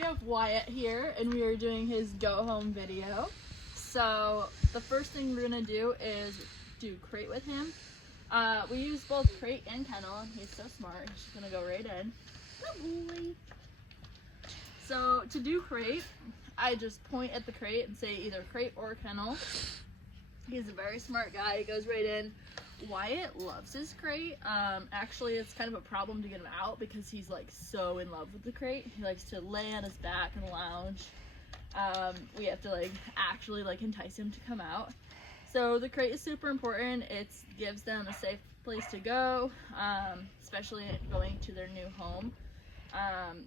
we have Wyatt here, and we are doing his go home video. So the first thing we're gonna do is do crate with him. We use both crate and kennel, and he's so smart. He's just gonna go right in. Good boy. So to do crate, I just point at the crate and say either crate or kennel. He's a very smart guy. He goes right in. Wyatt loves his crate. Actually, it's kind of a problem to get him out because he's like so in love with the crate. He likes to lay on his back and lounge. We have to like actually like entice him to come out. So the crate is super important. It gives them a safe place to go, especially going to their new home.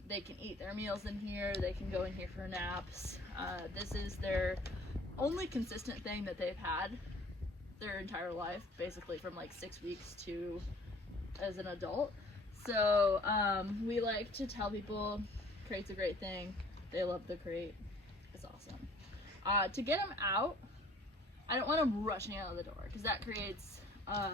They can eat their meals in here. They can go in here for naps. This is their only consistent thing that they've had their entire life, basically from like 6 weeks to as an adult. So we like to tell people crate's a great thing. They love the crate. It's awesome. To get them out, I don't want them rushing out of the door because that creates what's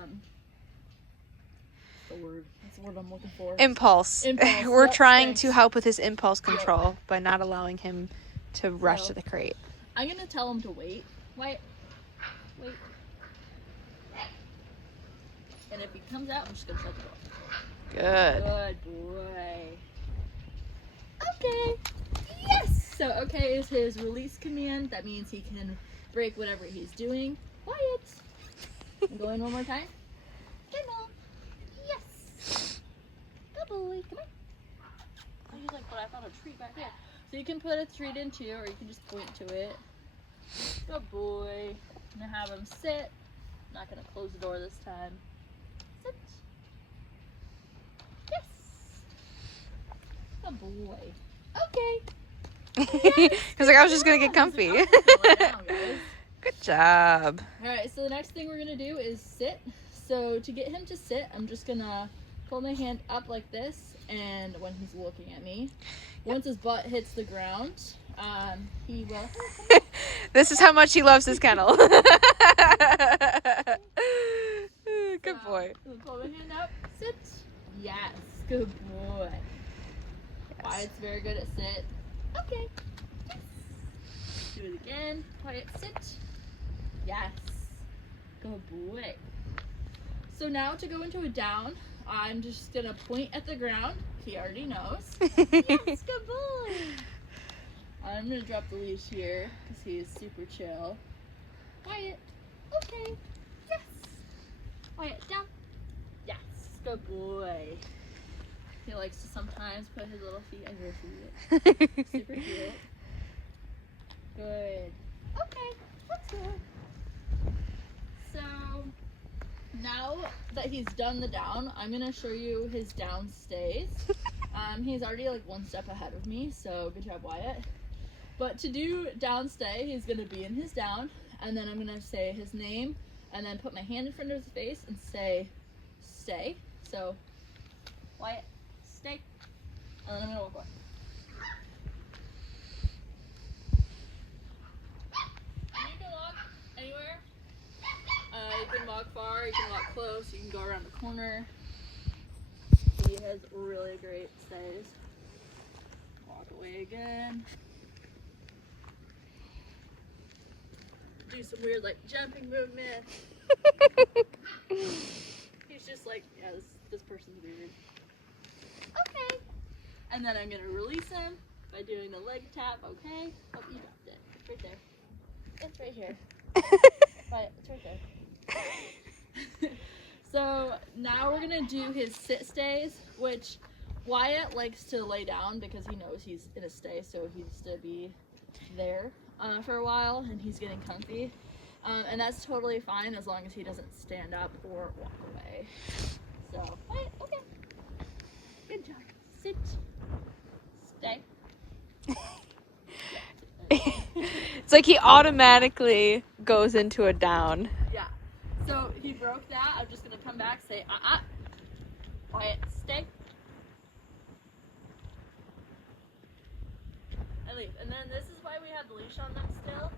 the word I'm looking for? Impulse. We're trying to help with his impulse control by not allowing him to rush to the crate. I'm gonna tell him to wait. Wait. And if he comes out, I'm just gonna shut the door. Good. Good boy. Okay. Yes! So okay is his release command. That means he can break whatever he's doing. Quiet. I'm going one more time. Come on. Yes. Good boy. Come on. He's like, but I found a treat back there. So you can put a treat in too, or you can just point to it. Good boy. I'm gonna have him sit. Not gonna close the door this time. Sit. Yes. Good boy. Okay. He's like, I was just gonna get comfy. Good job. Alright, so the next thing we're gonna do is sit. So to get him to sit, I'm just gonna pull my hand up like this, and when he's looking at me, once his butt hits the ground, he will. This is how much he loves his kennel. Good boy. Pull my hand up, sit. Yes, good boy. Wyatt's very good at sit. Okay. Yes. Do it again. Wyatt, sit. Yes. Good boy. So now to go into a down, I'm just gonna point at the ground. He already knows. Yes, good boy. I'm gonna drop the leash here because he is super chill. Wyatt. Okay. Yes. Wyatt, down. Yes. Good boy. He likes to sometimes put his little feet under your feet. Super cute. Good. Okay. That's good. So now that he's done the down, I'm gonna show you his down stays. He's already like one step ahead of me, so good job, Wyatt. But to do down stay, he's gonna be in his down, and then I'm gonna say his name, and then put my hand in front of his face and say, stay. So, Wyatt, stay. And then I'm gonna walk away. You can walk anywhere. You can walk far, you can walk close, you can go around the corner. He has really great stays. Walk away again. Do some weird like jumping movement. He's just like, yeah, this person's weird. Okay. And then I'm gonna release him by doing the leg tap, okay? Oh, you dropped it. It's right there. It's right here. But it's right there. So now we're gonna do his sit stays, which Wyatt likes to lay down because he knows he's in a stay, so he needs to be there for a while and he's getting comfy. And that's totally fine as long as he doesn't stand up or walk away. So, Wyatt, okay. Good job. Sit. Stay. It's like he automatically goes into a down. Yeah. So he broke that. I'm just gonna come back, say Wyatt, stay. And leave. And then this is why we have the leash on them still,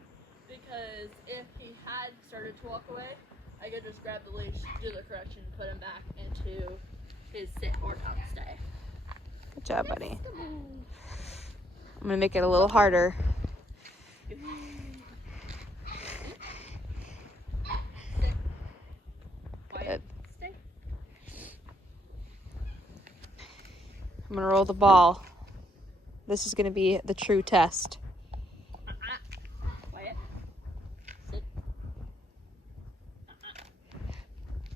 because if he had started to walk away, I could just grab the leash, do the correction, put him back into his sit or down stay. Good job, buddy. I'm gonna make it a little harder. Good. I'm gonna roll the ball. This is gonna be the true test. Wyatt. Sit.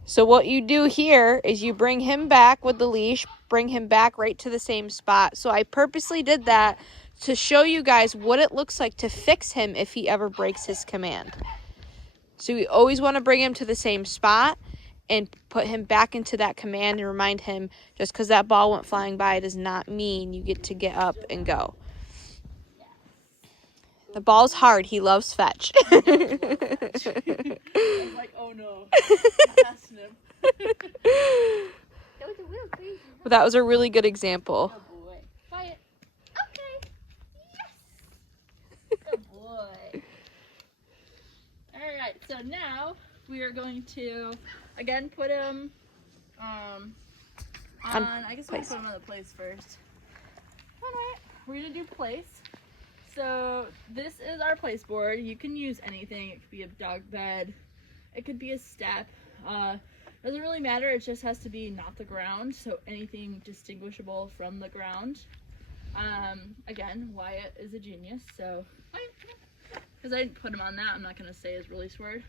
So what you do here is you bring him back with the leash, bring him back right to the same spot. So I purposely did that to show you guys what it looks like to fix him if he ever breaks his command. So we always want to bring him to the same spot and put him back into that command and remind him just because that ball went flying by does not mean you get to get up and go. The ball's hard. He loves fetch. I was like, oh no. I'm asking him. That was a little crazy. But that was a really good example. Good boy. Wyatt. Okay. Yes. Good boy. Alright, so now we are going to again put him on I guess we'll put him on the place first. Come on, Wyatt. We're gonna do place. So this is our place board. You can use anything. It could be a dog bed. It could be a step. Doesn't really matter. It just has to be not the ground. So anything distinguishable from the ground. Again, Wyatt is a genius. So because I didn't put him on that, I'm not gonna say his release word.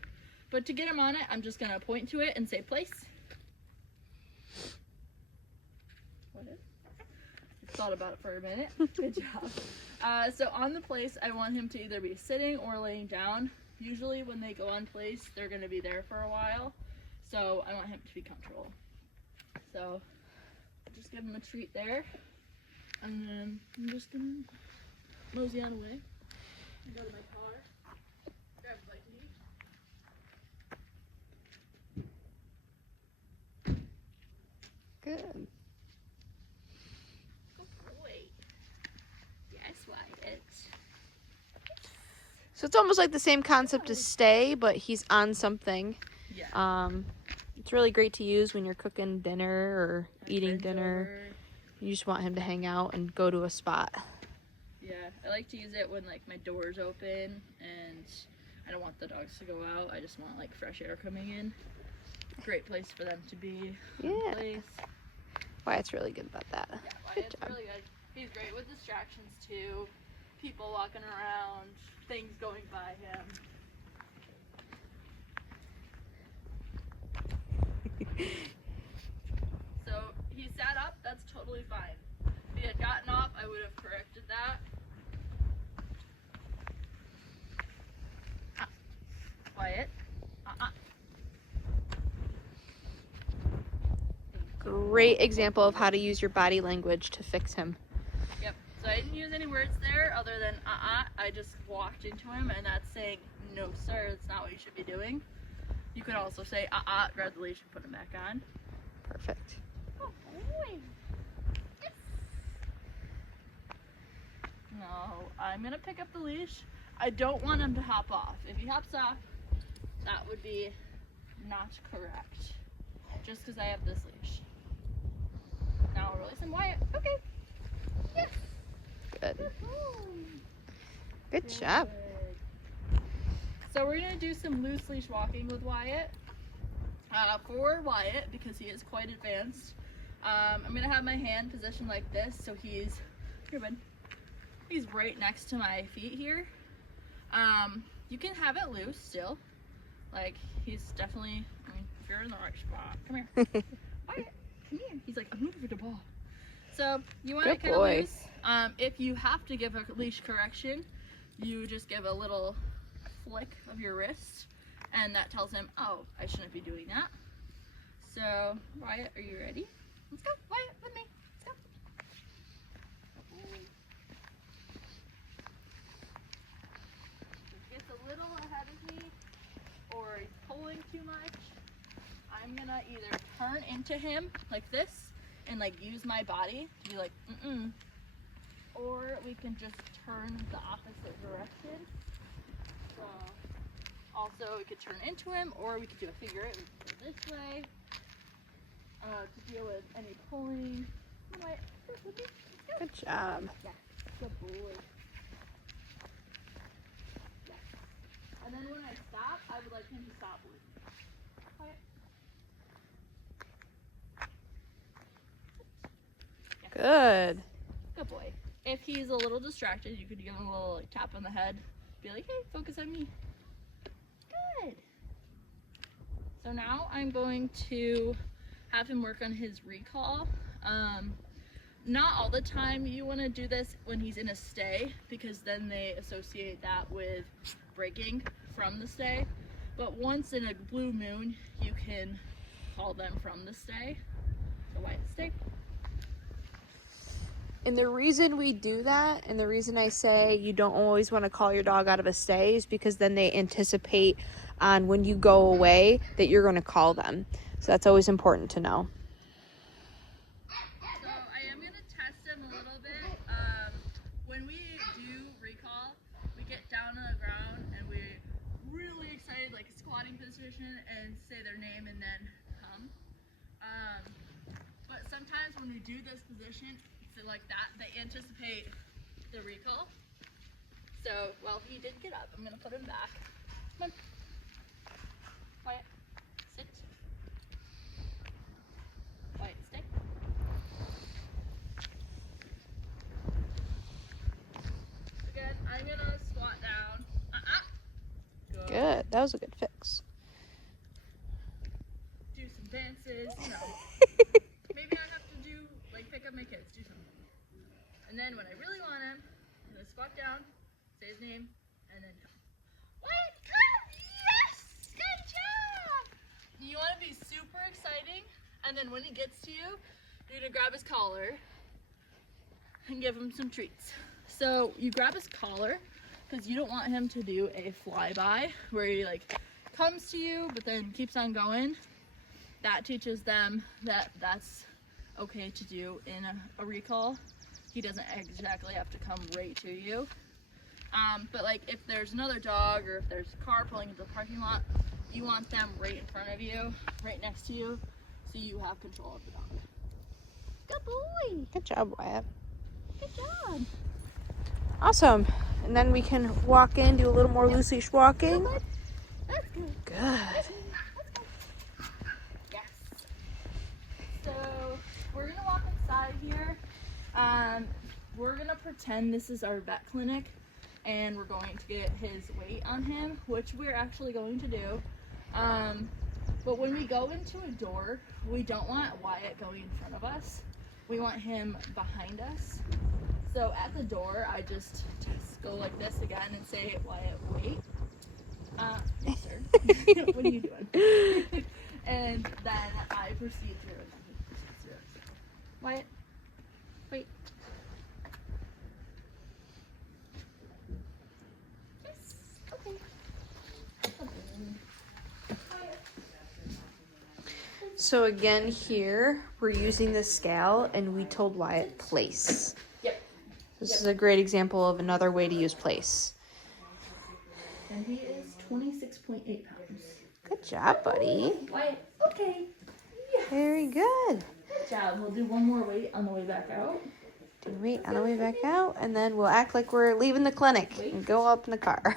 But to get him on it, I'm just gonna point to it and say place. What is? Thought about it for a minute. Good job. So on the place, I want him to either be sitting or laying down. Usually when they go on place, they're going to be there for a while. So I want him to be comfortable. So just give him a treat there. And then I'm just going to mosey on away. And go to my car. Grab a bite to eat. Good. So it's almost like the same concept as stay, but he's on something. Yeah. It's really great to use when you're cooking dinner or eating dinner. You just want him to hang out and go to a spot. Yeah, I like to use it when like my door's open and I don't want the dogs to go out. I just want like fresh air coming in. Great place for them to be. Yeah. Place. Wyatt's really good about that. Yeah, Wyatt's really good. He's great with distractions too. People walking around, things going by him. So he sat up, that's totally fine. If he had gotten off, I would have corrected that. Wyatt. Great example of how to use your body language to fix him. Yep. So I didn't use any words there other than I just walked into him and that's saying, no sir, that's not what you should be doing. You could also say grab the leash and put him back on. Perfect. Oh boy. Yes. No, I'm gonna pick up the leash. I don't want him to hop off. If he hops off, that would be not correct. Just because I have this leash. Now I'll release him. Wyatt. Okay. Yes. Good. Good job. So we're gonna do some loose leash walking with Wyatt. For Wyatt, because he is quite advanced, I'm gonna have my hand positioned like this, so he's right next to my feet here. You can have it loose still. Like he's definitely. I mean, if you're in the right spot, come here. Wyatt, come here. He's like, I'm looking for the ball. So you want it kind of loose. If you have to give a leash correction, you just give a little flick of your wrist, and that tells him, oh, I shouldn't be doing that. So, Wyatt, are you ready? Let's go, Wyatt, with me. Let's go. If he gets a little ahead of me, or he's pulling too much, I'm gonna either turn into him like this, and like use my body to be like, or we can just turn the opposite direction. So, also we could turn into him, or we could do a figure eight. We could go this way to deal with any pulling. Good job. Yeah. Good boy. Yes. And then when I stop, I would like him to stop moving. Okay. Yes. Good. Good boy. If he's a little distracted, you could give him a little like, tap on the head. Be like, hey, focus on me. Good. So now I'm going to have him work on his recall. Not all the time you want to do this when he's in a stay, because then they associate that with breaking from the stay. But once in a blue moon, you can call them from the stay. So Wyatt, stay. And the reason we do that, and the reason I say you don't always want to call your dog out of a stay, is because then they anticipate on when you go away that you're going to call them. So that's always important to know. So I am going to test him a little bit. When we do recall, we get down on the ground and we're really excited, like squatting position, and say their name and then come. But sometimes when we do this position, like that, they anticipate the recall. So, well, he did get up. I'm gonna put him back. Come on. Wyatt, sit. Wyatt, stay. Again, I'm gonna squat down. Good. That was a good fix. Do some dances, you know. Maybe I have to do, like, pick up my kids, do something. And then when I really want him, I'm gonna squat down, say his name, and then come. Wyatt, come! Yes! Good job! You want to be super exciting, and then when he gets to you, you're gonna grab his collar and give him some treats. So you grab his collar, because you don't want him to do a flyby where he like comes to you but then keeps on going. That teaches them that that's okay to do in a recall. He doesn't exactly have to come right to you. But like if there's another dog or if there's a car pulling into the parking lot, you want them right in front of you, right next to you, so you have control of the dog. Good boy. Good job, Wyatt. Good job. Awesome. And then we can walk in, do a little more loose leash walking. That's good. Good. Yes. So we're gonna walk inside here. We're gonna pretend this is our vet clinic, and we're going to get his weight on him, which we're actually going to do. But when we go into a door, we don't want Wyatt going in front of us. We want him behind us. So at the door, I just go like this again and say, Wyatt, wait. Yes, sir. What are you doing? And then I proceed through and then he proceeds through. Wyatt, wait. Yes, okay. So again here, we're using the scale and we told Wyatt place. Yep. This is a great example of another way to use place. And he is 26.8 pounds. Good job, buddy. Wyatt, okay. Yes. Very good. Good job. We'll do one more weight on the way back out. Do wait on the way back out, and then we'll act like we're leaving the clinic and go up in the car.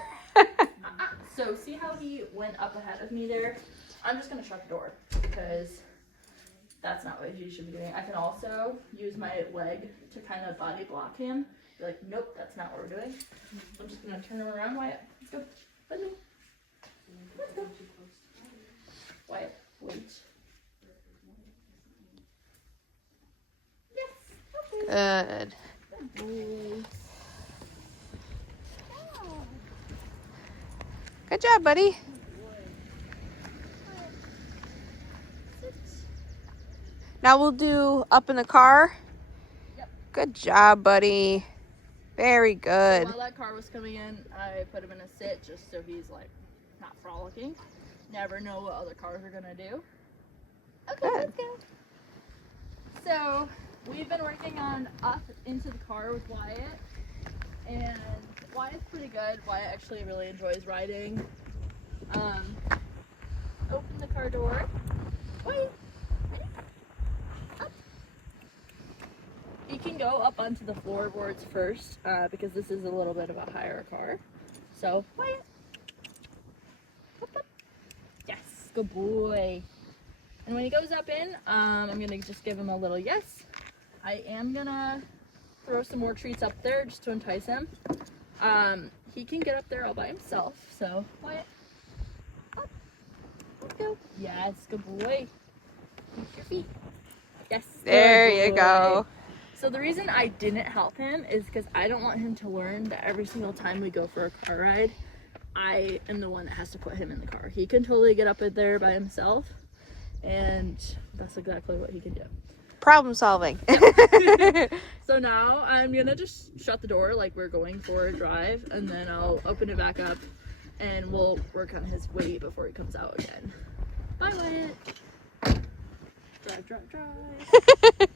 So see how he went up ahead of me there? I'm just going to shut the door because that's not what he should be doing. I can also use my leg to kind of body block him. Be like, nope, that's not what we're doing. I'm just going to turn him around. Wyatt, let's go. With me. Let's go. Wyatt, wait. Yes. Okay. Good. Good boy. Good job, buddy. Now we'll do up in the car. Yep. Good job, buddy. Very good. So while that car was coming in, I put him in a sit just so he's like not frolicking. Never know what other cars are gonna do. Okay, Good. let's go. So we've been working on up into the car with Wyatt, and Wyatt's pretty good. Wyatt actually really enjoys riding. Open the car door. Wait. Ready? Up. He can go up onto the floorboards first because this is a little bit of a higher car. So, Wyatt. Up, up. Yes, good boy. And when he goes up in, I'm gonna just give him a little yes. I am gonna throw some more treats up there just to entice him. He can get up there all by himself, so Wyatt, up, let's go. Yes, good boy. Use your feet. Yes. There good you boy. go. So the reason I didn't help him is because I don't want him to learn that every single time we go for a car ride, I am the one that has to put him in the car. He can totally get up in there by himself, and that's exactly what he can do. Problem solving. So now I'm gonna just shut the door like we're going for a drive, and then I'll open it back up and we'll work on his weight before he comes out again. Bye, Wyatt. Drive, drive, drive.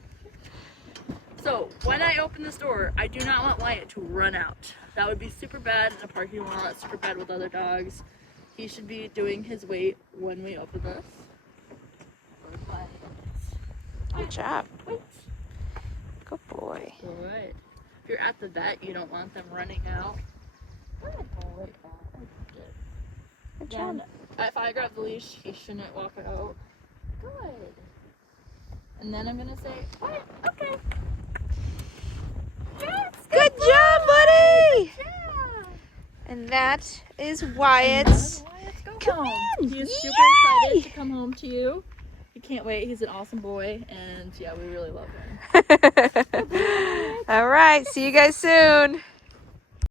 So when I open this door, I do not want Wyatt to run out. That would be super bad in a parking lot, super bad with other dogs. He should be doing his weight when we open this. Good job. Wait. Good boy. Good. If you're at the vet, you don't want them running out. Good boy. Good job. Then, if I grab the leash, he shouldn't walk out. Good. And then I'm gonna say, Wyatt, okay. Yes, Good job, buddy. yeah. And that is And Wyatt's. then Wyatt's go Come home. in. He is super Yay. excited to come home to you. He can't wait. He's an awesome boy, and yeah, we really love him. All right. See you guys soon.